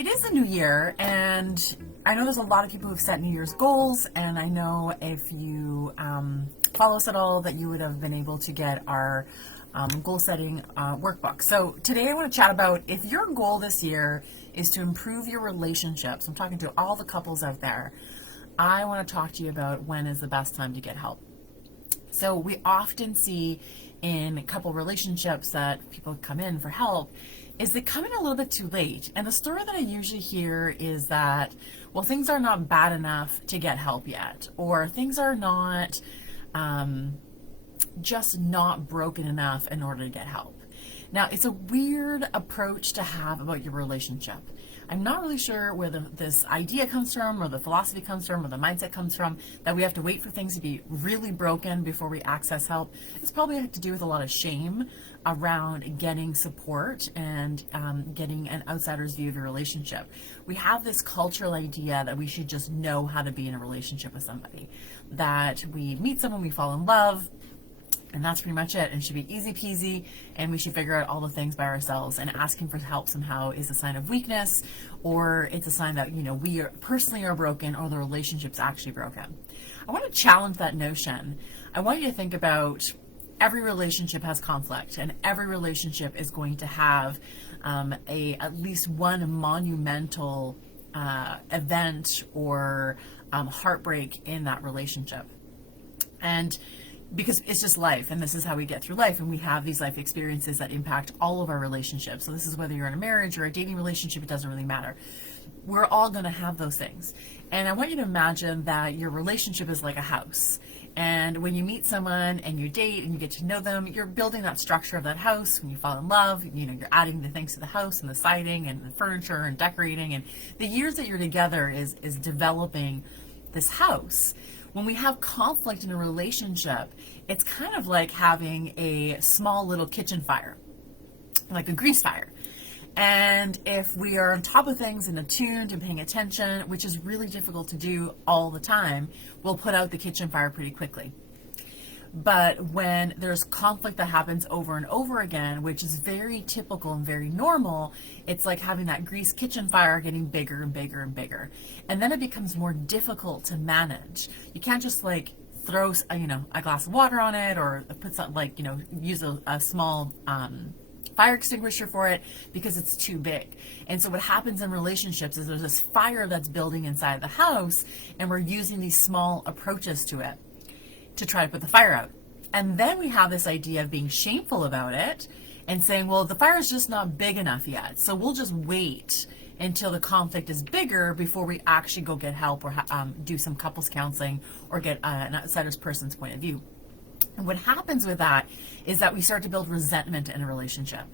It is a new year, and I know there's a lot of people who've set New Year's goals, and I know if you follow us at all that you would have been able to get our goal setting workbook. So today I want to chat about if your goal this year is to improve your relationships. I'm talking to all the couples out there. I want to talk to you about when is the best time to get help. So we often see in couple relationships that people come in for help is they come in a little bit too late. And the story that I usually hear is that, well, things are not bad enough to get help yet, or things are not just not broken enough in order to get help. Now, it's a weird approach to have about your relationship. I'm not really sure where this idea comes from, or the philosophy comes from, or the mindset comes from, that we have to wait for things to be really broken before we access help. It's probably have to do with a lot of shame around getting support and getting an outsider's view of your relationship. We have this cultural idea that we should just know how to be in a relationship with somebody, that we meet someone, we fall in love, and that's pretty much it. And it should be easy peasy, and we should figure out all the things by ourselves. And asking for help somehow is a sign of weakness, or it's a sign that, we are personally are broken, or the relationship's actually broken. I want to challenge that notion. I want you to think about every relationship has conflict, and every relationship is going to have at least one monumental event or heartbreak in that relationship. And because it's just life, and this is how we get through life, and we have these life experiences that impact all of our relationships. So this is whether you're in a marriage or a dating relationship, it doesn't really matter. We're all going to have those things. And I want you to imagine that your relationship is like a house. And when you meet someone and you date and you get to know them, you're building that structure of that house. When you fall in love, you're adding the things to the house, and the siding and the furniture and decorating. And the years that you're together is developing this house. When we have conflict in a relationship, it's kind of like having a small little kitchen fire, like a grease fire. And if we are on top of things and attuned and paying attention, which is really difficult to do all the time, we'll put out the kitchen fire pretty quickly. But when there's conflict that happens over and over again, which is very typical and very normal, it's like having that grease kitchen fire getting bigger and bigger and bigger. And then it becomes more difficult to manage. You can't just throw a glass of water on it, or put something use a small fire extinguisher for it, because it's too big. And so what happens in relationships is there's this fire that's building inside the house, and we're using these small approaches to it to try to put the fire out. And then we have this idea of being shameful about it and saying, well, the fire is just not big enough yet, so we'll just wait until the conflict is bigger before we actually go get help, or do some couples counseling, or get an outsider's person's point of view. And what happens with that is that we start to build resentment in a relationship.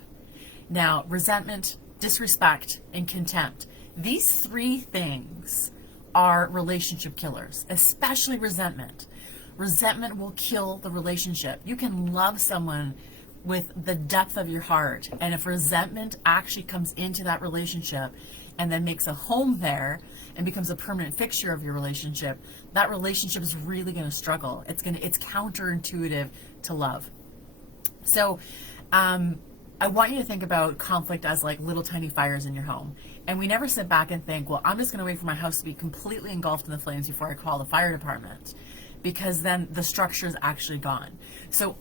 Now, resentment, disrespect, and contempt, these three things are relationship killers, especially resentment. Resentment will kill the relationship. You can love someone with the depth of your heart, and if resentment actually comes into that relationship and then makes a home there and becomes a permanent fixture of your relationship, that relationship is really going to struggle. It's counterintuitive to love. So I want you to think about conflict as like little tiny fires in your home. And we never sit back and think, well, I'm just going to wait for my house to be completely engulfed in the flames before I call the fire department, because then the structure is actually gone. So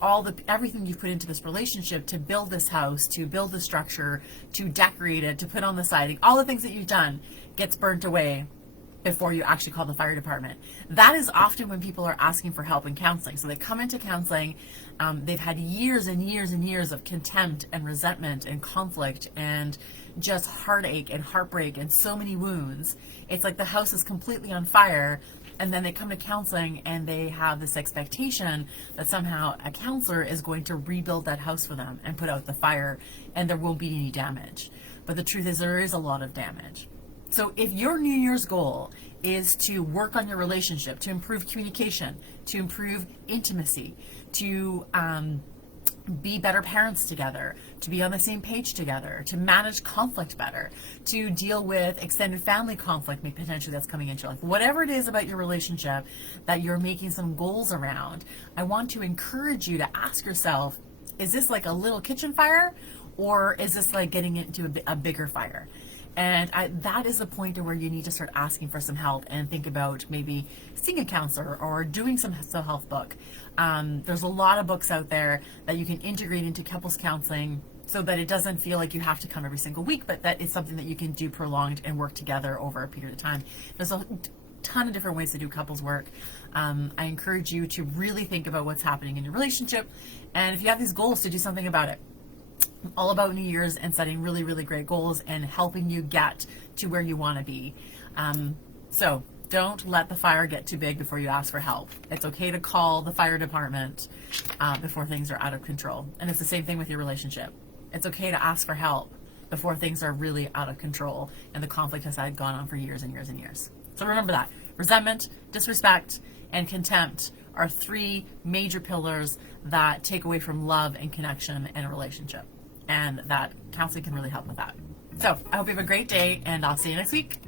everything you put into this relationship to build this house, to build the structure, to decorate it, to put on the siding, all the things that you've done gets burnt away before you actually call the fire department. That is often when people are asking for help in counseling. So they come into counseling, they've had years and years and years of contempt and resentment and conflict and just heartache and heartbreak and so many wounds. It's like the house is completely on fire, and then they come to counseling and they have this expectation that somehow a counselor is going to rebuild that house for them and put out the fire, and there won't be any damage. But the truth is, there is a lot of damage. So if your New Year's goal is to work on your relationship, to improve communication, to improve intimacy, to be better parents together, to be on the same page together, to manage conflict better, to deal with extended family conflict potentially that's coming into your life, whatever it is about your relationship that you're making some goals around, I want to encourage you to ask yourself, is this like a little kitchen fire, or is this like getting into a bigger fire? And that is the point where you need to start asking for some help and think about maybe seeing a counselor or doing some self-help book. There's a lot of books out there that you can integrate into couples counseling so that it doesn't feel like you have to come every single week, but that it's something that you can do prolonged and work together over a period of time. There's a ton of different ways to do couples work. I encourage you to really think about what's happening in your relationship, and if you have these goals, to do something about it. I'm all about New Year's and setting really, really great goals and helping you get to where you want to be. So don't let the fire get too big before you ask for help. It's okay to call the fire department before things are out of control. And it's the same thing with your relationship. It's okay to ask for help before things are really out of control and the conflict has gone on for years and years and years. So remember that. Resentment, disrespect, and contempt are 3 major pillars that take away from love and connection and a relationship. And that counseling can really help with that. So I hope you have a great day, and I'll see you next week.